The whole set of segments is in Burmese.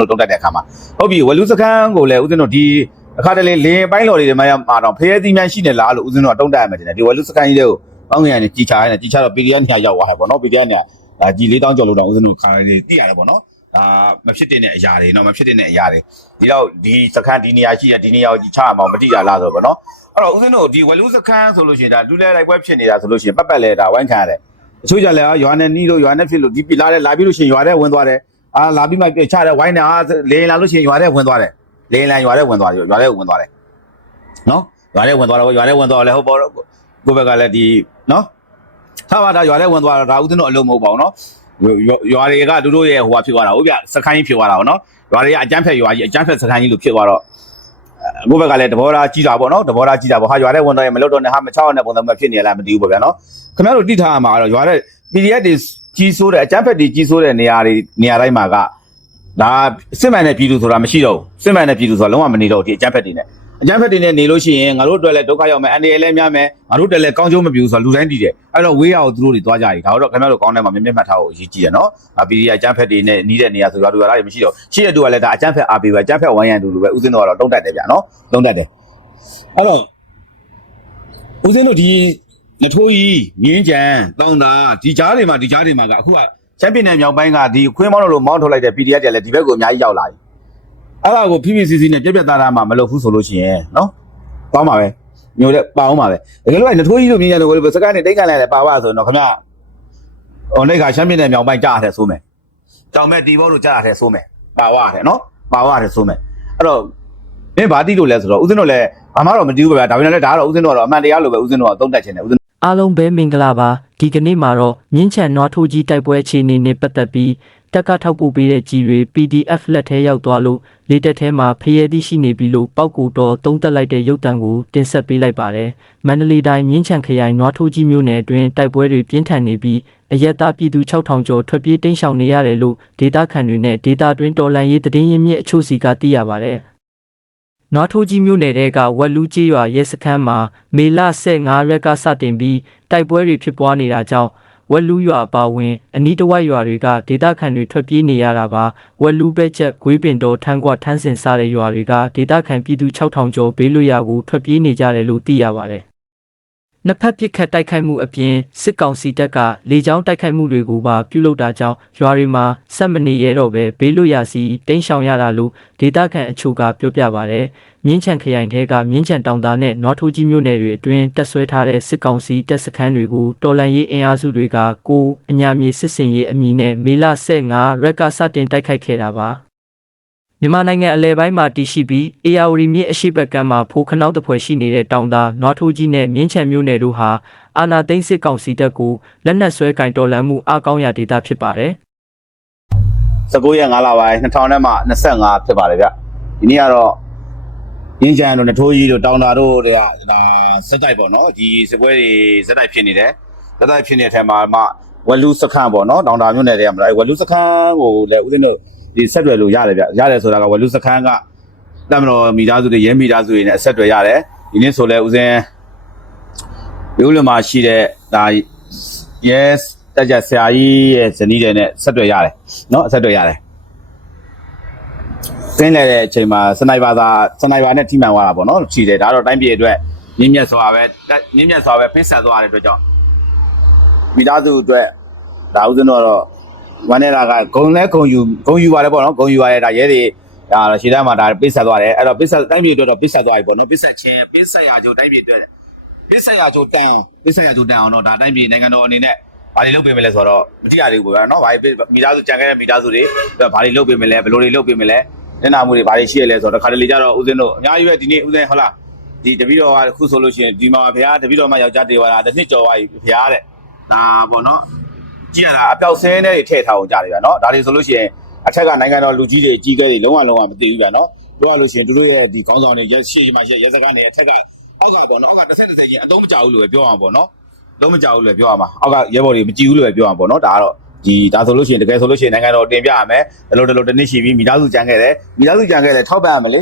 တို့တုံးတက်တဲ့အခါမှာဟုတ်ပြီဝလူစခန်းကိုလည်းဦးဇင်းတို့ဒီအခါတလေလင်းပိုင်းလော်တွေတွေမှာရမှာတော့ဖရဲသီးမှန်းရှိနေလားလို့ဦးဇင်းတို့ကတုံးတက်ရမယ်တင်တယ်ဒီဝလူစခန်းကြီးတွေကိုအောင်းငယ်ကနေကြီးချာရနေကြီးချာတော့ PDF နေရာရောက်သွားတယ်ပေါ့နော် PDF နေရာဒါကြီး၄တောင်းကျော်လို့တော့ဦးဇင်းတို့ခါလေးသိရတယ်ပေါ့နော်ဒါမဖြစ်တဲ့အရာတွေเนาะမဖြစ်တဲ့အရာတွေဒီတော့ဒီစခန်းဒီနေရာရှိရဒီနေရာကိုကြီးချရမှာမတိရလားဆိုတော့ပေါ့နော်အဲ့တော့ဦးဇင်းတို့ဒီဝလူစခန်းဆိုလို့ရှိရင်ဒါလူလဲလိုက်ပွဲဖြစ်နေတာဆိုလို့ရှိရင်ပတ်ပတ်လဲဒါဝိုင်းခံရတယ် အချို့ကြလည်းရွာနဲ့နီးလို့ရွာနဲ့ဖြစ်လို့ဒီပြလာတဲ့လာပြီးလို့ရှိရင်ရွာထဲဝင်သွားတယ် အာလာပြီးမှပြချတယ်ဝိုင်းနေအာလေလာလို့ရှိရင်ရွာထဲဝင်သွားတယ်လေလန်ရွာထဲဝင်သွားတယ်ရွာထဲဝင်သွားတယ်နော်ရွာထဲဝင်သွားတော့ရွာထဲဝင်သွားလဲဟုတ်ပါတော့ကိုဘက်ကလည်းဒီနော်သာပါတာရွာထဲဝင်သွားတော့ဒါဥဒင်းတို့အလုံးမဟုတ်ပါဘူးနော်ရွာတွေကတို့တို့ရဲ့ဟိုဟာဖြစ်သွားတာဟုတ်ပြစခိုင်းဖြစ်သွားတာပေါ့နော်ရွာတွေကအကျန်းဖက်ရွာကြီးအကျန်းဖက်စခိုင်းကြီးလို့ဖြစ်သွားတော့ကိုဘက်ကလည်းတဘောသားကြီးတာပေါ့နော်တဘောသားကြီးတာပေါ့ဟာရွာထဲဝင်တော့ရင်မလွတ်တော့နဲ့ဟာမချောက်နဲ့ပုံစံမျိုးဖြစ်နေလားမသိဘူးပေါ့ဗျာနော်ခင်ဗျားတို့တိထားရမှာကတော့ရွာတဲ့ PDF တွေ ကြီးစိုးတဲ့အကြမ်းဖက်တွေကြီးစိုးတဲ့နေရာတွေနေရာတိုင်းမှာကဒါစစ်မှန်တဲ့ပြည်သူဆိုတာမရှိတော့ဘူးစစ်မှန်တဲ့ပြည်သူဆိုတာလုံးဝမနေတော့ဘူးဒီအကြမ်းဖက်တွေနဲ့အကြမ်းဖက်တွေနဲ့နေလို့ရှိရင်ငါတို့အတွက်လည်းဒုက္ခရောက်မယ်အန္တရာယ်လည်းများမယ်ငါတို့တက်လည်းကောင်းကျိုးမပြဘူးဆိုတာလူတိုင်းတည်တယ်အဲ့တော့ဝေးရအောင်သူတို့တွေသွားကြပြီဒါတော့ခင်ဗျားတို့ကောင်းတဲ့မှာမြင်မြင်မှတ်ထားဖို့အရေးကြီးတယ်နော်အ PDF အကြမ်းဖက်တွေနဲ့နီးတဲ့နေရာဆိုရွာတို့ရွာတွေမရှိတော့ရှိတဲ့တူကလည်းဒါအကြမ်းဖက်အားပေးပဲအကြမ်းဖက်ဝိုင်းရန်တူလိုပဲဥစဉ်တော့တော့တုံးတက်တယ်ဗျာနော်တုံးတက်တယ်အဲ့တော့ဥစဉ်တို့ဒီ နထိုးကြီးမြင်းကြံတောင်းတာဒီကြားတွေမှာဒီကြားတွေမှာကအခုကချန်ပီယံနယ်မြောက်ပိုင်းကဒီခွေးမောင်းလို့မောင်းထုတ်လိုက်တဲ့ PDF တွေလည်းဒီဘက်ကိုအများကြီးရောက်လာပြီအဲ့ဒါကို PPCC နဲ့ပြက်ပြက်သားသားမှမလုပ်ဘူးဆိုလို့ရှိရင်နော်ပေါင်းပါပဲညိုတဲ့ပါအောင်ပါပဲတကယ်လို့နထိုးကြီးတို့မြင်းကြံတို့စကားနဲ့တိတ်ကန်လိုက်တယ်ပါပါဆိုရင်တော့ခင်ဗျဟိုနေ့ကချန်ပီယံနယ်မြောက်ပိုင်းကြားရတယ်ဆိုမယ်ကြောင်မဲ့တီဘောတို့ကြားရတယ်ဆိုမယ်ပါဝရတယ်နော်ပါဝရတယ်ဆိုမယ်အဲ့တော့မင်းဘာတိလို့လဲဆိုတော့ဦးဇင်းတို့လည်းဘာမှတော့မတီးဘူးဗျာဒါပေမဲ့လည်းဒါကတော့ဦးဇင်းတို့ကတော့အမှန်တရားလို့ပဲဦးဇင်းတို့ကသုံးသပ်ချင်တယ်ဦးဇင်း အားလုံးပဲမင်္ဂလာပါဒီကနေ့မှာတော့မြင်းချံနွားထိုးကြီးတိုက်ပွဲအခြေအနေနဲ့ပတ်သက်ပြီးတက်ကထောက်ပို့ပေးတဲ့ကြီးတွေ PDF လက်ထဲရောက်သွားလို့လေတက်ထဲမှာဖျဲသည့်ရှိနေပြီလို့ပောက်ကူတော်တုံးတက်လိုက်တဲ့ရုပ်တံကိုတင်ဆက်ပေးလိုက်ပါတယ်မန္တလေးတိုင်းမြင်းချံခရိုင်နွားထိုးကြီးမြို့နယ်အတွင်းတိုက်ပွဲတွေပြင်းထန်နေပြီးအရက်သားပြည်သူ6000ကျော်ထွက်ပြေးတိမ်းရှောင်နေရတယ်လို့ဒေတာခန်တွေနဲ့ဒေတာတွင်းတော်လန်ရေးတည်င်းရင်းမြစ်အချို့စီကသိရပါတယ် နွားထိုးကြီးမြို့နယ်တဲကဝက်လူးကြီးရွာရဲစခန်းမှာမေလ15ရက်ကစတင်ပြီးတိုက်ပွဲတွေဖြစ်ပွားနေတာကြောင့်ဝက်လူးရွာအပါအဝင်အနီးတစ်ဝိုက်ရွာတွေကဒေသခံတွေထွက်ပြေးနေရတာပါဝက်လူးဘက်ချက်ဂွေးပင်တော်ထန်းကွထန်းစင်စားတဲ့ရွာတွေကဒေသခံပြည်သူ6000ကျော်ဘေးလွတ်ရာကိုထွက်ပြေးနေကြတယ်လို့သိရပါတယ် နှစ်ဖက်ပစ်ခတ်တိုက်ခိုက်မှုအပြင်စစ်ကောင်စီတပ်ကလေကြောင်းတိုက်ခိုက်မှုတွေကိုပါပြုလုပ်တာကြောင့်ရွာတွေမှာဆက်မနေရတော့ပဲဘေးလွတ်ရာစီတိမ်းရှောင်ရတာလို့ဒေသခံအချို့ကပြောပြပါဗျ။မြင်းချံခရိုင်ထဲကမြင်းချံတောင်သားနဲ့နွားထိုးကြီးမြို့နယ်တွေအတွင်းတက်ဆွဲထားတဲ့စစ်ကောင်စီတပ်စခန်းတွေကိုတော်လန်ရေးအင်အားစုတွေကကိုအညာမြေစစ်စင်ရေးအမည်နဲ့မေလ15ရက်ကစတင်တိုက်ခိုက်ခဲ့တာပါ။ မြန်မာနိုင်ငံအလဲပိုင်းမှာတည်ရှိပြီးအေယာဝတီမြစ်အရှိဘက်ကမ်းမှာဖိုးခနောက်တစ်ဖွဲ့ရှိနေတဲ့တောင်သားနွားထိုးကြီးနဲ့မြင်းချံမြို့နယ်တို့ဟာအာနာသိန်းစစ်ကောင်စီတပ်ကိုလက်နက်ဆွဲကင်တော်လှန်မှုအကောင်းရဒေတာဖြစ်ပါတယ်။19ရက်5လပိုင်း2000နဲ့မှ25ဖြစ်ပါတယ်ဗျဒီနေ့ကတော့ရင်းချန်တို့နထိုးကြီးတို့တောင်တာတို့တွေကဒါစက်တိုက်ပေါ့နော်ဒီစပွဲတွေစက်တိုက်ဖြစ်နေတယ်စက်တိုက်ဖြစ်နေတဲ့အထက်မှာမှဝက်လူစခန်းပေါ့နော်တောင်တာမြို့နယ်တွေကမလားဝက်လူစခန်းကိုလည်းဦးဇင်းတို့ ဒီဆက်တွယ်လို့ရတယ်ဗျရတယ်ဆိုတာကဝက်လူစခန်းကတမတော်မိသားစုတွေရဲမိသားစုတွေနဲ့အဆက်တွယ်ရတယ်ဒီနေ့ဆိုလဲဦးဇင်းမြို့လမှာရှိတဲ့ဒါ yes တက်ကြဆရာကြီးရဲ့ဇနီးတဲ့နဲ့ဆက်တွယ်ရတယ်เนาะဆက်တွယ်ရတယ်သင်းလည်းတဲ့အချိန်မှာစနိုက်ပါသာစနိုက်ပါနဲ့ထိမှန်သွားတာပေါ့เนาะခြိတယ်ဒါတော့တိုင်းပြည်အတွက်မြင့်မြတ်စွာပဲတက်မြင့်မြတ်စွာပဲဖိဆက်သွားတဲ့အတွက်ကြောင့်မိသားစုအတွက်ဒါဥစဉ်တော့ ဝမ်းနေတာကဂုံလဲဂုံယူဂုံယူပါတယ်ပေါ့နော်ဂုံယူရတယ်ဒါရဲတွေဒါရှေ့တန်းမှာဒါပိတ်ဆက်သွားတယ်အဲ့တော့ပိတ်ဆက်တိုင်းပြည်အတွက်တော့ပိတ်ဆက်သွားပြီပေါ့နော်ပိတ်ဆက်ခြင်းပိတ်ဆက်ရာကျိုးတိုင်းပြည်အတွက်ပိတ်ဆက်ရာကျိုးတန်ပိတ်ဆက်ရာကျိုးတန်အောင်တော့ဒါတိုင်းပြည်နိုင်ငံတော်အနေနဲ့ဘာတွေလုပ်ပေးမလဲဆိုတော့မတိရသေးဘူးပေါ့နော်ဘာတွေမိသားစုကြံခဲ့တဲ့မိသားစုတွေဘာတွေလုပ်ပေးမလဲဘယ်လိုတွေလုပ်ပေးမလဲညနာမှုတွေဘာတွေရှိရလဲဆိုတော့တခါတလေကြတော့ဦးဇင်းတို့အများကြီးပဲဒီနေ့ဦးဇင်းဟုတ်လားဒီတပည့်တော်ကအခုဆိုလို့ရှိရင်ဒီမှာဘုရားတပည့်တော်မှယောက်ျားတေဝါတာတစ်နှစ်ကျော်သွားပြီဘုရားတဲ့ဒါပေါ့နော် ကြည့်ရတာအပြောက်ဆင်းတဲ့တွေထည့်ထားအောင်ကြတယ်ဗျာနော်ဒါတွေဆိုလို့ရှိရင်အထက်ကနိုင်ငံတော်လူကြီးတွေကြီးကဲတွေလုံးဝလုံးဝမသိဘူးဗျာနော်တို့ကလို့ရှိရင်တို့တို့ရဲ့ဒီခေါင်းဆောင်တွေရက်ရှေ့မှာရှေ့ရက်စကားတွေအထက်ကအောက်ကပေါ့နော်အောက်ကတစ်ဆက်တစ်ဆက်ကြီးအတော့မကြောက်ဘူးလို့ပဲပြောအောင်ပေါ့နော်လုံးမကြောက်ဘူးလို့ပြောအောင်ပါအောက်ကရဲဘော်တွေမကြည့်ဘူးလို့ပဲပြောအောင်ပေါ့နော်ဒါကတော့ဒီဒါဆိုလို့ရှိရင်တကယ်ဆိုလို့ရှိရင်နိုင်ငံတော်တင်ပြရမယ်ဒီလိုဒီလိုတစ်နှစ်ရှိပြီမိသားစုကြံခဲ့တယ်မိသားစုကြံခဲ့တယ်ထောက်ပံ့ရမယ်လေ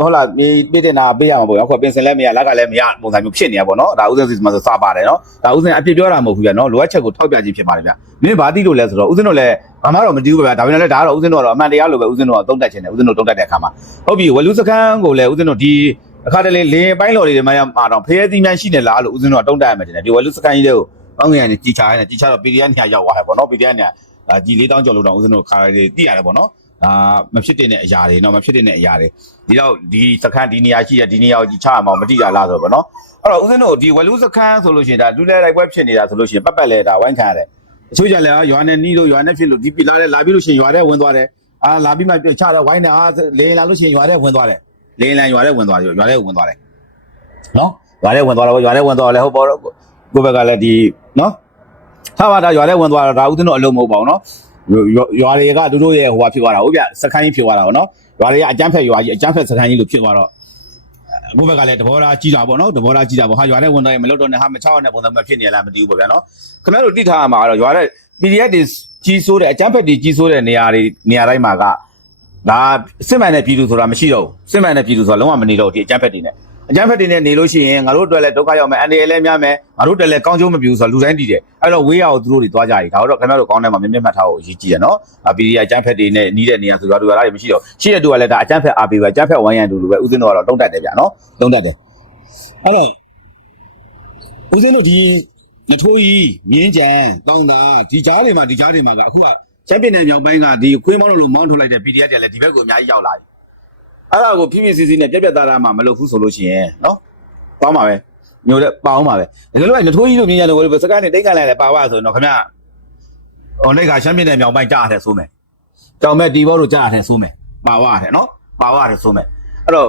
ဟုတ်လားပြေးတင်တာပေးရမှာပေါ့ရောခွပင်စင်လည်းမရလက်ကလည်းမရပုံစံမျိုးဖြစ်နေရပေါ့နော်ဒါဥစဉ်စီမှာဆိုစပါတယ်နော်ဒါဥစဉ်အပြစ်ပြောတာမဟုတ်ဘူးဗျာနော်လိုအပ်ချက်ကိုထောက်ပြခြင်းဖြစ်ပါတယ်ဗျမင်းဘာသိလို့လဲဆိုတော့ဥစဉ်တို့လည်းဘာမှတော့မတူဘူးဗျာဒါပေမဲ့လည်းဒါကတော့ဦးဇင်းတို့ကတော့အမှန်တရားလိုပဲဦးဇင်းတို့ကသုံးတက်ခြင်းတယ်ဦးဇင်းတို့သုံးတက်တဲ့အခါမှာဟုတ်ပြီဝလူစခန်းကိုလည်းဦးဇင်းတို့ဒီအခါတလေလင်းပိုင်းလော်တွေမှာမှာတော့ဖရဲသီးများရှိနေလားလို့ဦးဇင်းတို့ကတုံးတက်ရမှာတင်တယ်ဒီဝလူစခန်းကြီးတွေကိုအောင်းငယ်ကနေကြီးချာရတယ်ကြီးချာတော့ PDF နေရာရောက်သွားတယ်ပေါ့နော် PDF နေရာဒါကြီး၄000ကျော်လို့တော့ဦးဇင်းတို့ခါရီတွေသိရတယ်ပေါ့နော် အာမဖြစ်တဲ့အရာတွေနော်မဖြစ်တဲ့အရာတွေဒီတော့ဒီစခန်းဒီနေရာရှိတဲ့ဒီနေရာကိုကြီးချရမှာမတိရလားဆိုတော့ပေါ့နော်အဲ့တော့ဦးဇင်းတို့ဒီဝလူစခန်းဆိုလို့ရှိရင်ဒါလူလဲလိုက်ပွဲဖြစ်နေတာဆိုလို့ရှိရင်ပတ်ပတ်လဲဒါဝိုင်းခံရတယ်အချို့ကြလည်းရွာနဲ့နီးလို့ရွာနဲ့ဖြစ်လို့ဒီပြီလာတယ်လာပြီးလို့ရှိရင်ရွာထဲဝင်သွားတယ်အာလာပြီးမှပြချတယ်ဝိုင်းတယ်အာလေရင်လာလို့ရှိရင်ရွာထဲဝင်သွားတယ်လေရင်လာရွာထဲဝင်သွားတယ်ရွာထဲဝင်သွားတယ်နော်ရွာထဲဝင်သွားတော့ရွာထဲဝင်သွားလဲဟုတ်ပါတော့ကိုဘက်ကလည်းဒီနော်ထားပါတာရွာထဲဝင်သွားတော့ဒါဥဒင်းတော့အလုံးမဟုတ်ပါဘူးနော် ရွာတွေကသူတို့ရဲ့ဟိုဟာဖြစ်သွားတာဟုတ်ဗျစခန်းကြီးဖြစ်သွားတာပေါ့နော်ရွာတွေကအကျန်းဖက်ရွာကြီးအကျန်းဖက်စခန်းကြီးလို့ဖြစ်သွားတော့ဘုဘက်ကလည်းတဘောသားကြီးတာပေါ့နော်တဘောသားကြီးတာပေါ့ဟာရွာထဲဝင်သွားရင်မလွတ်တော့နဲ့ဟာမချောက်နဲ့ပုံစံမဖြစ်နေလားမသိဘူးပေါ့ဗျာနော်ခင်ဗျားတို့တိထားမှာတော့ရွာထဲ PDF တွေကြီးစိုးတဲ့အကြမ်းဖက်တွေကြီးစိုးတဲ့နေရာတွေနေရာတိုင်းမှာကဒါစစ်မှန်တဲ့ပြည်သူဆိုတာမရှိတော့ဘူးစစ်မှန်တဲ့ပြည်သူဆိုတာလုံးဝမနေတော့ဘူးဒီအကြမ်းဖက်တွေနဲ့ အကြမ်းဖက်တွေနဲ့နေလို့ရှိရင်ငါတို့အတွက်လည်းဒုက္ခရောက်မယ်အန္တရာယ်လည်းများမယ်ငါတို့အတွက်လည်းကောင်းကျိုးမပြဘူးဆိုတော့လူတိုင်းတည်တယ်အဲ့တော့ဝေးရအောင်သူတို့တွေသွားကြတယ်ဒါတော့ခင်ဗျားတို့ကောင်းတဲ့မှာမြင်မြင်မှတ်ထားဖို့အရေးကြီးရနော်အ PDF အကြမ်းဖက်တွေနဲ့နီးတဲ့နေရာဆိုတော့သူကလည်းမရှိတော့ရှိတဲ့သူကလည်းဒါအကြမ်းဖက်အားပေးပဲအကြမ်းဖက်ဝိုင်းရန်တူလိုပဲဥစဉ်တော့တော့တုံးတက်တယ်ဗျာနော်တုံးတက်တယ်အဲ့တော့ဦးဇင်းတို့ဒီလထိုးကြီးမြင်းကြံကောင်းတာဒီကြားတွေမှာဒီကြားတွေမှာကအခုကချက်ပြင်းတဲ့မြောက်ပိုင်းကဒီခွေးမောင်းလို့မောင်းထုတ်လိုက်တဲ့ PDF တွေလည်းဒီဘက်ကိုအများကြီးရောက်လာပြီ အဲ့ဒါကိုဖြည်းဖြည်းစီစီနဲ့ပြက်ပြက်သားသားမှမလုပ်ဘူးဆိုလို့ရှိရင်နော်ပေါင်းပါပဲညိုတဲ့ပေါင်းပါပဲဒါကြလို့ကလထိုးကြီးတို့မြင်းကြံလို့စကားနဲ့တိတ်ကန်လိုက်လဲပါဝါဆိုရင်တော့ခင်ဗျဟိုနေ့ကချက်ပြင်းတဲ့မြောက်ပိုင်းကြားရတယ်ဆိုမယ်ကြောင်မဲ့ဒီဘောတို့ကြားရတယ်ဆိုမယ်ပါဝါတယ်နော်ပါဝါတယ်ဆိုမယ်အဲ့တော့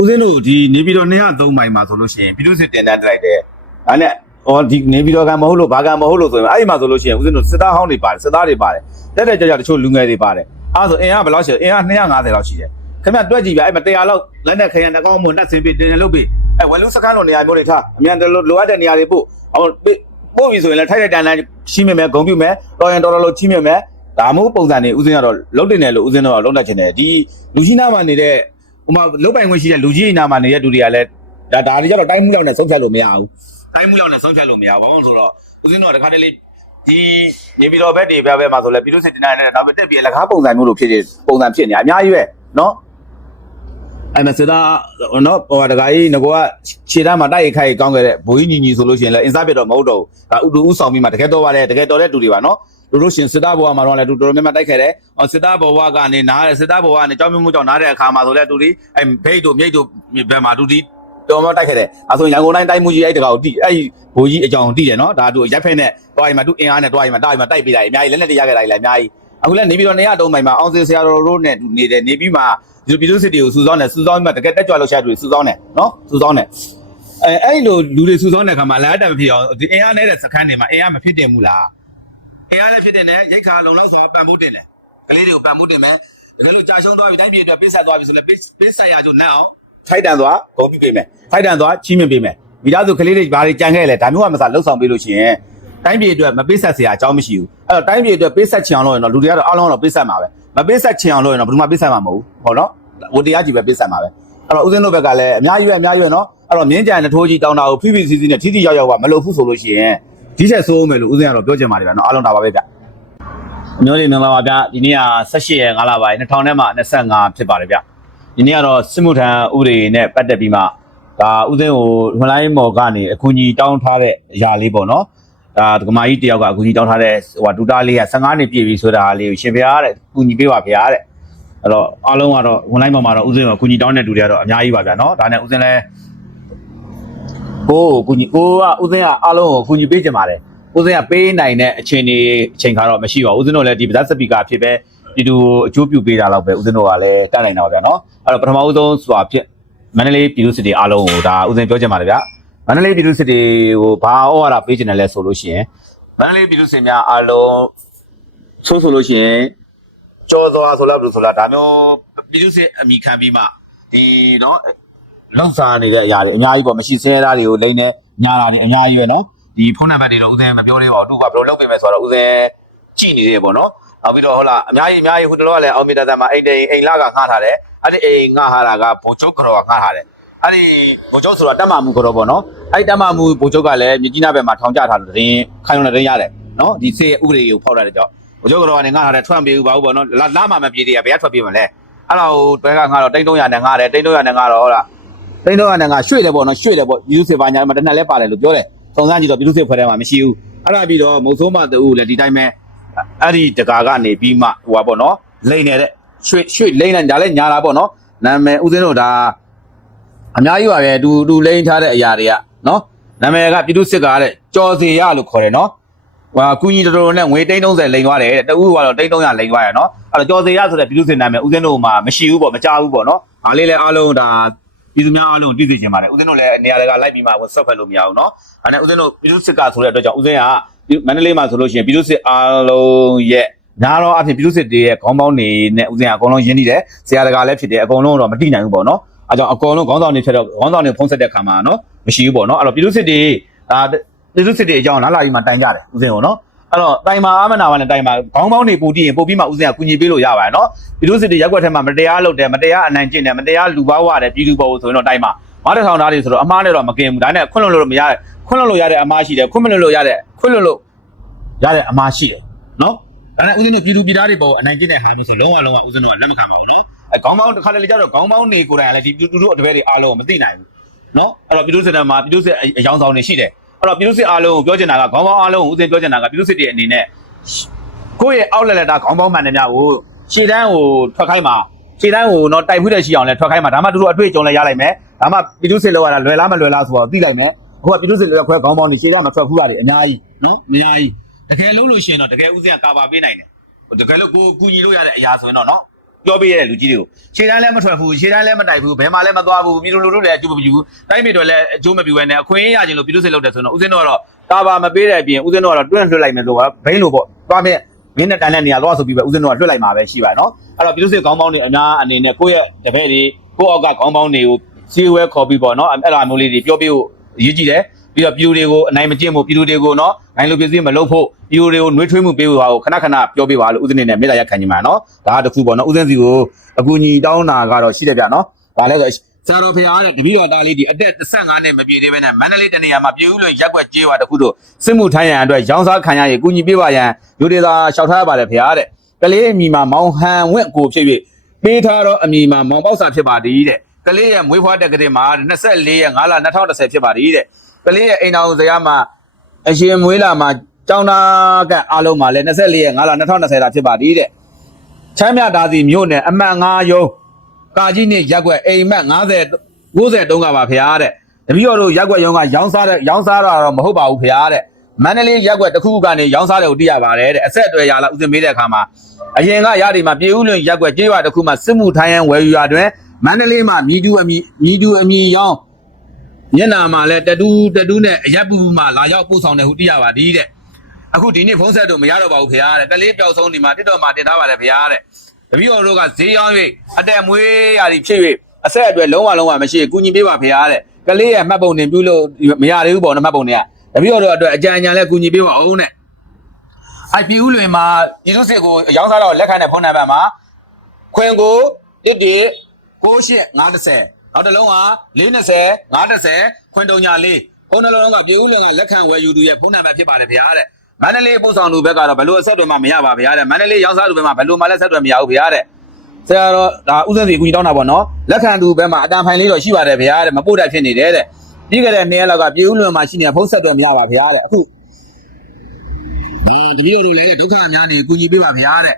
ဦးဇင်းတို့ဒီနေပြည်တော်203မိုင်မှာဆိုလို့ရှိရင်ပြည်သူစစ်တင်တန်းတက်လိုက်တယ်။အဲ့နဲ့အော်ဒီနေပြည်တော်ကမဟုတ်လို့ဘာကမဟုတ်လို့ဆိုရင်အဲ့ဒီမှာဆိုလို့ရှိရင်ဦးဇင်းတို့စစ်သားဟောင်းတွေပါတယ်စစ်သားတွေပါတယ်တက်တက်ကြကြတချို့လူငယ်တွေပါတယ် အဲ့ဒါဆိုအင်အားဘယ်လောက်ရှိလဲအင်အား250လောက်ရှိတယ်ခင်ဗျတွက်ကြည့်ပြအဲ့မှာ100လောက်လက်နဲ့ခရံတကောင်းမွန်တက်ဆင်းပြီးတင်တယ်လုပ်ပြီးအဲ့ဝယ်လူစကန်းလိုနေရာမျိုးတွေထားအမြန်တလို့လိုအပ်တဲ့နေရာတွေပို့ဟောပို့ပြီဆိုရင်လည်းထိုက်တဲ့တန်တန်းရှင်းမြမယ်ဂုံပြုမယ်တော်ရင်တော်တော်လို့ချင်းမြမယ်ဒါမျိုးပုံစံတွေဦးဇင်းကတော့လုံးတင်တယ်လို့ဦးဇင်းတော့လုံးတတ်ချင်တယ်ဒီလူရှိနာမှာနေတဲ့ဟိုမှာလုတ်ပိုင်ခွင့်ရှိတဲ့လူကြီးအိမ်နာမှာနေတဲ့လူတွေကလည်းဒါဒါတွေကြတော့တိုင်းမှုလောက်နဲ့ဆုံးဖြတ်လို့မရဘူးတိုင်းမှုလောက်နဲ့ဆုံးဖြတ်လို့မရဘူးဘာလို့လဲဆိုတော့ဦးဇင်းတို့ကတခါတလေ ဒီနေပြည်တော်ဘက်တွေဘက်ဘက်မှာဆိုလဲပြည်သူစစ်တင်နေတဲ့နောက်ပြီးတက်ပြီးလက်ကားပုံစံမျိုးလိုဖြစ်နေပုံစံဖြစ်နေအများကြီးပဲနော်အဲ့မဲ့စတာနော်ဟိုတခါကြီးငကောကခြေသားမှာတိုက်ရိုက်ခိုက်ကောင်းခဲ့တဲ့ဘိုးကြီးညီညီဆိုလို့ရှိရင်လည်းအင်စားပြတော့မဟုတ်တော့ဘူးဒါဥတူဥဆောင်ပြီးမှတကယ်တော့ပါတယ်တကယ်တော်တဲ့တူတွေပါနော်တို့လို့ရှင်စစ်သားဘဝမှာတော့လည်းတူတော်တော်များများတိုက်ခဲ့တယ်။အော်စစ်သားဘဝကနေနားတယ်စစ်သားဘဝကနေကြောင်းမျိုးမျိုးကြောင့်နားတဲ့အခါမှာဆိုလည်းတူဒီအဲဘိတ်တို့မြိတ်တို့ဘယ်မှာတူဒီ တော်မတိုက်ခဲ့တယ်။အဲဆိုရန်ကုန်တိုင်းတိုင်းမှုကြီးအဲ့တကောင်တိအဲ့ဘိုးကြီးအကြောင်းတိတယ်နော်။ဒါတူရက်ဖက်နဲ့တွားရင်မှတူအင်အားနဲ့တွားရင်မှတိုက်မှတိုက်ပေးတာအများကြီးလက်နဲ့တရခဲ့တာလည်းအများကြီး။အခုလည်းနေပြီးတော့နေရတုံးပိုင်မှာအောင်စင်ဆရာတော်တို့နဲ့တူနေတယ်နေပြီးမှဒီပြည်သူစစ်တွေကိုစူဆောင်းတယ်စူဆောင်းပြီးမှတကယ်တက်ကြွလောက်ရှာတူတွေစူဆောင်းတယ်နော်စူဆောင်းတယ်အဲအဲ့လိုလူတွေစူဆောင်းတဲ့အခါမှာလာတတ်မဖြစ်အောင်ဒီအင်အားနဲ့တဲ့စခန်းတွေမှာအင်အားမဖြစ်တင်ဘူးလားအင်အားလည်းဖြစ်တဲ့နဲ့ရိတ်ခါလုံလောက်စွာပံ့ပိုးတင်တယ်ကလေးတွေကိုပံ့ပိုးတင်မယ်ဒါလည်းကြာရှုံးသွားပြီတိုင်းပြည်အတွက်ပေးဆက်သွားပြီဆိုလည်းပေးပေးဆက်ရကြနတ်အောင် ထိုက်တန်စွာဂုဏ်ပြုပေးမယ်ထိုက်တန်စွာချီးမြှင့်ပေးမယ်မိသားစုကလေးတွေဘာတွေကြံခဲ့လဲဒါမျိုးကမစားလှုပ်ဆောင်ပေးလို့ရှိရင်တိုင်းပြည်အတွက်မပေးဆက်စရာအကြောင်းမရှိဘူးအဲ့တော့တိုင်းပြည်အတွက်ပေးဆက်ချင်အောင်လို့ရင်တော့လူတွေကတော့အားလုံးတော့ပေးဆက်မှာပဲမပေးဆက်ချင်အောင်လို့ရင်တော့ဘယ်သူမှပေးဆက်မှာမဟုတ်ဘူးဟုတ်နော်ဝတရားကြီးပဲပေးဆက်မှာပဲအဲ့တော့ဦးစင်းတို့ဘက်ကလည်းအများကြီးပဲအများကြီးပဲနော်အဲ့တော့မြင်းကြံတထိုးကြီးတောင်းတာကိုဖိဖိစီစီနဲ့ထိထိရောက်ရောက်ကမလုပ်ဘူးဆိုလို့ရှိရင်ဒီချက်ဆိုးမယ်လို့ဦးစင်းကတော့ပြောချင်ပါတယ်ဗျာနော်အားလုံးဒါပါပဲဗျာအမျိုးတွေမင်္ဂလာပါဗျာဒီနေ့က18ရက်9လပိုင်း2025ဖြစ်ပါတယ်ဗျာ ဒီနေ့ကတော့စစ်မှုထမ်းဥတွေနဲ့ပတ်သက်ပြီးမှဒါဥစဉ်ကိုဟွန်လိုင်းမော်ကနေအကူအညီတောင်းထားတဲ့အရာလေးပေါ့နော်ဒါဒကမာကြီးတယောက်ကအကူအညီတောင်းထားတဲ့ဟိုဒူတာလေးက15နှစ်ပြည့်ပြီဆိုတာလေးကိုရှင်ဖျားတဲ့အကူအညီပေးပါဗျာတဲ့အဲ့တော့အားလုံးကတော့ဟွန်လိုင်းပေါ်မှာတော့ဥစဉ်ကိုအကူအညီတောင်းတဲ့လူတွေကတော့အများကြီးပါဗျာနော်ဒါနဲ့ဥစဉ်လဲကိုကိုအကူအညီကိုကဥစဉ်ကအားလုံးကိုအကူအညီပေးကြပါတယ်ဦးစင်းကပေးနိုင်တဲ့အခြေအနေအချိန်ခါတော့မရှိပါဘူးဦးစင်းတို့လည်းဒီပဇက်စပီကာဖြစ်ပဲ ဒီလိုအကျိုးပြုပေးတာတော့ပဲဦးစင်းတို့ကလည်းတတ်နိုင်တာပါဗျာနော်အဲ့တော့ပထမဦးဆုံးဆိုတာဖြစ်မန္တလေးပြည်သူစစ်တွေအားလုံးကိုဒါဦးစင်းပြောချင်ပါတယ်ဗျာမန္တလေးပြည်သူစစ်တွေကိုဘာဩဝါဒပေးချင်တယ်လဲဆိုလို့ရှိရင်မန္တလေးပြည်သူစစ်များအားလုံးဆိုဆိုလို့ရှိရင်ကြောသွားဆိုလားဘယ်လိုဆိုလားဒါမျိုးပြည်သူစစ်အမိခံပြီးမှဒီနော်လောက်စားနေတဲ့အရာတွေအများကြီးပေါ့မရှိဆဲတာတွေကိုလိမ့်နေညာတာတွေအများကြီးပဲနော်ဒီဖုန်းနံပါတ်တွေတော့ဦးစင်းမပြောသေးပါဘူးသူကဘယ်လိုလုပ်ပေးမယ်ဆိုတော့ဦးစင်းကြည့်နေသေးတယ်ပေါ့နော် နောက်ပြီးတော့ဟုတ်လားအများကြီးအများကြီးဟိုတလောကလည်းအောင်မီတာတန်မှာအိမ်တိန်အိမ်လာကငှားထားတယ်အဲ့ဒီအိမ်ငှားထားတာကဘိုလ်ချုပ်ကတော့ငှားထားတယ်အဲ့ဒီဘိုလ်ချုပ်ဆိုတာတက်မှမှုကတော့ပေါ့နော်အဲ့ဒီတက်မှမှုဘိုလ်ချုပ်ကလည်းမြကြီးနားဘက်မှာထောင်ကျထားလို့တင်းခိုင်လုံတဲ့တင်းရတယ်နော်ဒီစေဥပဒေကိုဖောက်ရတဲ့ကြောင့်ဘုကျော်ကတော့ကနေငါထားတဲ့ထွက်ပေးဦးပါဦးပေါ့နော်လာလာမှမပြေသေးရဘယ်ကထွက်ပြေးမလဲအဲ့ဒါကိုတွဲကငါတော့တိန်း300နဲ့ငါတယ်တိန်း300နဲ့ငါတော့ဟုတ်လားတိန်း300နဲ့ငါရွှေ့တယ်ပေါ့နော်ရွှေ့တယ်ပေါ့ပြည်သူစစ်ပါညာမှာတနက်လဲပါတယ်လို့ပြောတယ်စုံစမ်းကြည့်တော့ပြည်သူစစ်ဖွဲ့ထဲမှာမရှိဘူးအဲ့ဒါပြီးတော့မုတ်ဆိုးမတူလည်းဒီတိုင်းပဲ အဲ့ဒီတကာကနေပြီးမှဟိုပါပေါ့နော်လိန်နေတဲ့ရွှေ့ရွှေ့လိန်နေဒါလည်းညာလာပေါ့နော်နာမည်ဦးစင်းတို့ဒါအများကြီးပါပဲတူတူလိန်ထားတဲ့အရာတွေကနော်နာမည်ကပြည်သူစစ်ကားတဲ့ကြော်စီရလို့ခေါ်တယ်နော်ဟဟာကုကြီးတော်တော်နဲ့ငွေတိန်း30လိန်သွားတယ်တဲ့တူကတော့တိန်း300လိန်သွားရနော်အဲ့တော့ကြော်စေရဆိုတဲ့ပြည်သူစစ်နာမည်ဦးစင်းတို့မှာမရှိဘူးပေါ့မကြားဘူးပေါ့နော်ဒါလေးလည်းအားလုံးဒါ ပြည်သူများအားလုံးသိသိချင်ပါတယ်ဦးစင်းတို့လည်းနေရာတကာလိုက်ပြီးမှဝင်ဆွတ်ဖက်လို့မရဘူးနော်ဒါနဲ့ဦးစင်းတို့ပြည်သူစစ်ကဆိုတဲ့အတွက်ကြောင့်ဦးစင်းကမန္တလေးမှာဆိုလို့ရှိရင်ပြည်သူစစ်အားလုံးရဲ့ညာတော့အဖြစ်ပြည်သူစစ်တွေရဲ့ခေါင်းပေါင်းနေနဲ့ဦးစင်းကအကုန်လုံးရင်းနှီးတယ်ဆရာတကာလည်းဖြစ်တယ်အကုန်လုံးတော့မတိနိုင်ဘူးပေါ့နော်အဲကြောင့်အကုန်လုံးခေါင်းဆောင်တွေဖြစ်တော့ခေါင်းဆောင်တွေဖုံးဆက်တဲ့ခါမှာနော်မရှိဘူးပေါ့နော်အဲ့တော့ပြည်သူစစ်တွေဒါပြည်သူစစ်တွေအကြောင်းလာလာကြီးမှတိုင်ကြတယ်ဦးစင်းကိုနော် အဲ့တော့တိုင်မာအာမနာဝနဲ့တိုင်မာခေါင်းပေါင်းနေပူတည်ရင်ပို့ပြီးမှဥစဉ်ကကူညီပေးလို့ရပါတယ်နော်ပြည်သူစစ်တွေရက်ွက်ထဲမှာမတရားလုပ်တယ်မတရားအနိုင်ကျင့်တယ်မတရားလူပေါဝတယ်ပြည်သူပေါ်ဆိုရင်တော့တိုင်မာမားတစ်ထောင်သားတွေဆိုတော့အမားနဲ့တော့မကင်ဘူးဒါနဲ့ခွင့်လွှတ်လို့မရတဲ့ခွင့်လွှတ်လို့ရတဲ့အမားရှိတယ်ခွင့်မလွှတ်လို့ရတဲ့ခွင့်လွှတ်လို့ရတဲ့အမားရှိတယ်နော်ဒါနဲ့ဥစဉ်တို့ပြည်သူပြည်သားတွေပေါ်အနိုင်ကျင့်တဲ့ဟာမျိုးဆိုလုံးဝလုံးဝဥစဉ်တို့ကလက်မခံပါဘူးနော်အဲခေါင်းပေါင်းတစ်ခါလေလေကြတော့ခေါင်းပေါင်းတွေကိုယ်တိုင်ကလည်းဒီပြည်သူတို့အတပည့်တွေအားလုံးကိုမသိနိုင်ဘူးနော်အဲ့တော့ပြည်သူစစ်တွေမှာပြည်သူစစ်အယောင်ဆောင်တွေရှိတယ် အဲ့တော့ပြည်သူစစ်အားလုံးကိုပြောချင်တာကခေါင်းပေါင်းအားလုံးကိုဥစဉ်ပြောချင်တာကပြည်သူစစ်တွေအနေနဲ့ကိုယ့်ရဲ့အောက်လက်လက်တာခေါင်းပေါင်းမှန်တယ်များကိုခြေတန်းကိုထွက်ခိုင်းမှာခြေတန်းကိုတော့တိုက်ဖွေးတဲ့ရှိအောင်လဲထွက်ခိုင်းမှာဒါမှတူတူအတွေ့အကြုံလဲရလိုက်မယ်ဒါမှပြည်သူစစ်လောက်ရတာလွယ်လားမလွယ်လားဆိုတော့သိလိုက်မယ်အခုကပြည်သူစစ်လောက်ခွဲခေါင်းပေါင်းနေခြေတန်းမထွက်ဘူးရတယ်အများကြီးနော်အများကြီးတကယ်လုံးလို့ရှိရင်တော့တကယ်ဥစဉ်ကကာဗာပေးနိုင်တယ်တကယ်လို့ကိုကူညီလို့ရတဲ့အရာဆိုရင်တော့နော် ပြောပေးရတဲ့လူကြီးတွေကိုခြေတန်းလည်းမထွက်ဘူးခြေတန်းလည်းမတိုက်ဘူးဘယ်မှလည်းမသွားဘူးပြည်သူလူထုလည်းအကျိုးမပြုဘူးတိုင်းပြည်တွေလည်းအကျိုးမပြုဘဲနဲ့အခွင့်အရေးရခြင်းလို့ပြည်သူစစ်လောက်တယ်ဆိုတော့ဥစဉ်တော့ကာဗာမပေးတဲ့အပြင်ဥစဉ်တော့တွန့်လွှတ်လိုက်မယ်ဆိုတော့ဘိန်းလို့ပေါ့သွားမြဲမင်းနဲ့တန်တဲ့နေရာသွားဆိုပြီးပဲဦးဇင်းတို့ကလွှတ်လိုက်မှာပဲရှိပါနော်အဲ့တော့ပြည်သူစစ်ခေါင်းပေါင်းတွေအများအနေနဲ့ကိုယ့်ရဲ့တပည့်တွေကိုယ့်အောက်ကခေါင်းပေါင်းတွေကိုစီဝဲခေါ်ပြီးပေါ့နော်အဲ့လိုမျိုးလေးတွေပြောပြဖို့ရည်ကြည်တယ် ပြီးတော့ပြည်သူတွေကိုအနိုင်မကျင့်ဖို့ပြည်သူတွေကိုနော်နိုင်လို့ပြည်စည်းမလုပ်ဖို့ပြည်သူတွေကိုနှွေးထွေးမှုပေးဖို့ဟာကိုခဏခဏပြောပြပါလို့ဦးဇင်းနေနဲ့မေတ္တာရက်ခံကြပါနော်ဒါကတခုပေါ့နော်ဦးဇင်းစီကိုအကူအညီတောင်းတာကတော့ရှိတယ်ဗျနော်ဒါလည်းဆိုဆရာတော်ဖရာတဲ့တပည့်တော်သားလေးဒီအသက်15နှစ်မပြည့်သေးဘဲနဲ့မန္တလေးတနေရာမှာပြည်ဦးလွင်ရက်ွက်ကျေးဝါတစ်ခုတို့စစ်မှုထမ်းရန်အတွက်ရောင်းစားခံရရင်ကူညီပေးပါရန်လူတွေသာလျှောက်ထားရပါတယ်ဖရာတဲ့ကလေးအမိမှာမောင်ဟန်ဝင့်ကိုဖြစ်၍ပေးထားတော့အမိမှာမောင်ပေါက်စာဖြစ်ပါသည်တဲ့ကလေးရဲ့မွေးဖွားတက်ကလေးမှာ24ရက်5လ2010ဖြစ်ပါသည်တဲ့ ကလေးရဲ့အိမ်တော်ဇရာမှာအရှင်မွေးလာမှာကျောင်းသားကအားလုံးမှာလည်း24ရက်5လ2020တာဖြစ်ပါသည်တဲ့ချမ်းမြတာစီမြို့နယ်အမှတ်9ရုံးကာကြီးနေရက်ွက်အိမ်မက်90 90တုံးကပါဖရားတဲ့တပည့်တော်တို့ရက်ွက်ရုံးကရောင်းစားတဲ့ရောင်းစားတာတော့မဟုတ်ပါဘူးဖရားတဲ့မန္တလေးရက်ွက်တစ်ခုခုကနေရောင်းစားတယ်ကိုသိရပါတယ်တဲ့အဆက်အသွယ်ရလာဥစဉ်မေးတဲ့အခါမှာအရင်ကရဒီမှာပြေဦးလွင်ရက်ွက်ကြေးရွာတစ်ခုမှာစစ်မှုထိုင်းရန်ဝယ်ယူရတွင်မန္တလေးမှာမြည်တူအမီမြည်တူအမီရောင်း ညနာမှာလဲတတူးတတူးနဲ့အရက်ပူပူမှာလာရောက်ပို့ဆောင်တယ်ဟုသိရပါသည်တဲ့အခုဒီနေ့ဖုန်းဆက်တော့မရတော့ပါဘူးခင်ဗျာတဲ့ကလေးပျောက်ဆုံးဒီမှာတစ်တော်မှာတင်ထားပါတယ်ခင်ဗျာတဲ့တပည့်တော်တို့ကဈေးရောင်း၍အတက်မွေးရာဒီဖြစ်၍အဆက်အတွေ့လုံးဝလုံးဝမရှိကူညီပေးပါခင်ဗျာတဲ့ကလေးရဲ့မှတ်ပုံတင်ပြုလို့မရသေးဘူးပေါ့နော်မှတ်ပုံတင်ကတပည့်တော်တို့အတွက်အကြံဉာဏ်လဲကူညီပေးပါအောင်တဲ့အိုက်ပီဦးလွင်မှာပြည်သူစစ်ကိုရောင်းစားတော့လက်ခံတဲ့ဖုန်းနံပါတ်မှာခွင်ကိုတစ်တစ်98 930 နောက်တစ်လုံးက420 930ခွင်တုံညာလေးဖုန်းနှလုံးကပြည်ဦးလွင်ကလက်ခံဝယ်ယူသူရဲ့ဖုန်းနံပါတ်ဖြစ်ပါတယ်ခင်ဗျာတဲ့မန္တလေးပို့ဆောင်သူဘက်ကတော့ဘယ်လိုအဆက်အသွယ်မှမရပါဗျာတဲ့မန္တလေးရောက်စားသူဘက်မှာဘယ်လိုမှလည်းဆက်သွယ်မရဘူးဗျာတဲ့ဆရာတော်ဒါဥစဉ်စီကူညီတောင်းတာပေါ့နော်လက်ခံသူဘက်မှာအတန်ဖိုင်လေးတော့ရှိပါတယ်ဗျာတဲ့မပို့တတ်ဖြစ်နေတယ်တဲ့ပြီးကြတဲ့နေ့လောက်ကပြည်ဦးလွင်မှာရှိနေတဲ့ဖုန်းဆက်သွယ်မရပါဗျာတဲ့အခုဟိုတပည့်တို့လည်းဒုက္ခအများနေကူညီပေးပါဗျာတဲ့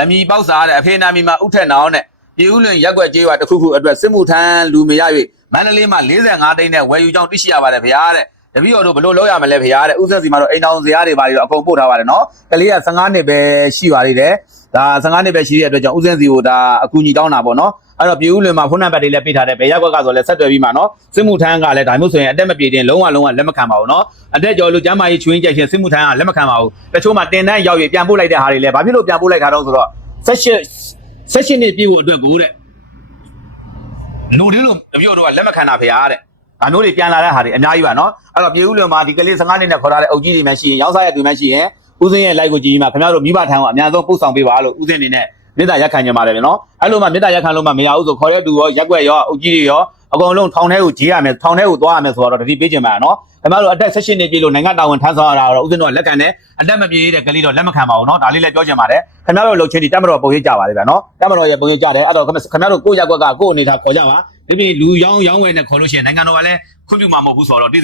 အမီပေါက်စားတဲ့အဖေနာမီမှာဥထက်နောင်တဲ့ ပြည်ဦးလွင်ရက်ွက်ကျေးရွာတစ်ခုခုအတွက်စစ်မှုထမ်းလူမရ၍မန္တလေးမှာ45တိန်းနဲ့ဝယ်ယူကြောင်းသိရှိရပါတယ်ဗျာတဲ့တပည့်တော်တို့ဘယ်လိုလုပ်ရမလဲဖေရားတဲ့ဥဆက်စီမှာတော့အိမ်တော်ဇရာတွေပါတွေတော့အကုန်ပို့ထားပါတယ်နော်ကလေးက15နှစ်ပဲရှိပါသေးတယ်ဒါ15နှစ်ပဲရှိတဲ့အတွက်ကြောင့်ဥဆက်စီကိုဒါအကူညီတောင်းတာပေါ့နော်အဲ့တော့ပြည်ဦးလွင်မှာဖုန်းနံပါတ်တွေလည်းပေးထားတယ်ဘယ်ရက်ကွက်ကဆိုလဲဆက်သွယ်ပြီးမှနော်စစ်မှုထမ်းကလည်းဒါမျိုးဆိုရင်အတက်မပြေတင်လုံးဝလုံးဝလက်မခံပါဘူးနော်အတက်ကျော်လို့ကျမ်းမာရေးချွင်းကြိုက်ရှင်စစ်မှုထမ်းကလက်မခံပါဘူးတချို့မှာတင်တန်းရောက်ရပြန်ပို့လိုက်တဲ့ဟာတွေလည်းဘာဖြစ်လို့ပြန်ပို့လိုက်တာတော့ဆိုတော့ဆက်ရှစ် ဆက်ရှစ်နှစ်ပြည့်ဖို့အတွက်ကိုတဲ့လူတွေလို့တပည့်တော်တို့ကလက်မခံတာဖေရားတဲ့ဒါမျိုးတွေပြန်လာတဲ့ဟာတွေအများကြီးပါနော်အဲ့တော့ပြေဦးလွန်မှာဒီကလေး15နှစ်နဲ့ခေါ်ထားတဲ့အုပ်ကြီးတွေမှရှိရင်ရောင်းစားရတူမှရှိရင်ဦးစင်းရဲ့ like ကိုကြည့်ပြီးမှခင်ဗျားတို့မိဘထံကိုအများဆုံးပို့ဆောင်ပေးပါလို့ဦးစင်းအနေနဲ့မေတ္တာရက်ခံကြပါတယ်ဗျနော်အဲ့လိုမှမေတ္တာရက်ခံလို့မှမရဘူးဆိုခေါ်ရတဲ့သူရောရက်ွက်ရောအုပ်ကြီးတွေရော အကုန်လုံးထောင်ထဲကိုကြီးရမယ်ထောင်ထဲကိုသွားရမယ်ဆိုတော့တတိပေးကြပါနော်ခင်ဗျားတို့အသက်16နှစ်ပြည့်လို့နိုင်ငံတာဝန်ထမ်းဆောင်ရတာတော့ဦးဇင်းတို့ကလက်ခံတယ်အသက်မပြည့်တဲ့ကလေးတော့လက်မခံပါဘူးနော်ဒါလေးလည်းပြောချင်ပါတယ်ခင်ဗျားတို့လှုပ်ချင်းဒီတက်မတော်ပုံရိပ်ကြပါလေဗျာနော်တက်မတော်ရဲ့ပုံရိပ်ကြတယ်အဲ့တော့ခင်ဗျားတို့ကိုယ့်ရက်ကွက်ကကိုယ့်အနေထားခေါ်ကြပါဒီပြင်လူရောင်းရောင်းဝယ်နဲ့ခေါ်လို့ရှိရင်နိုင်ငံတော်ကလည်းခွင့်ပြုမှာမဟုတ်ဘူးဆိုတော့ဒီ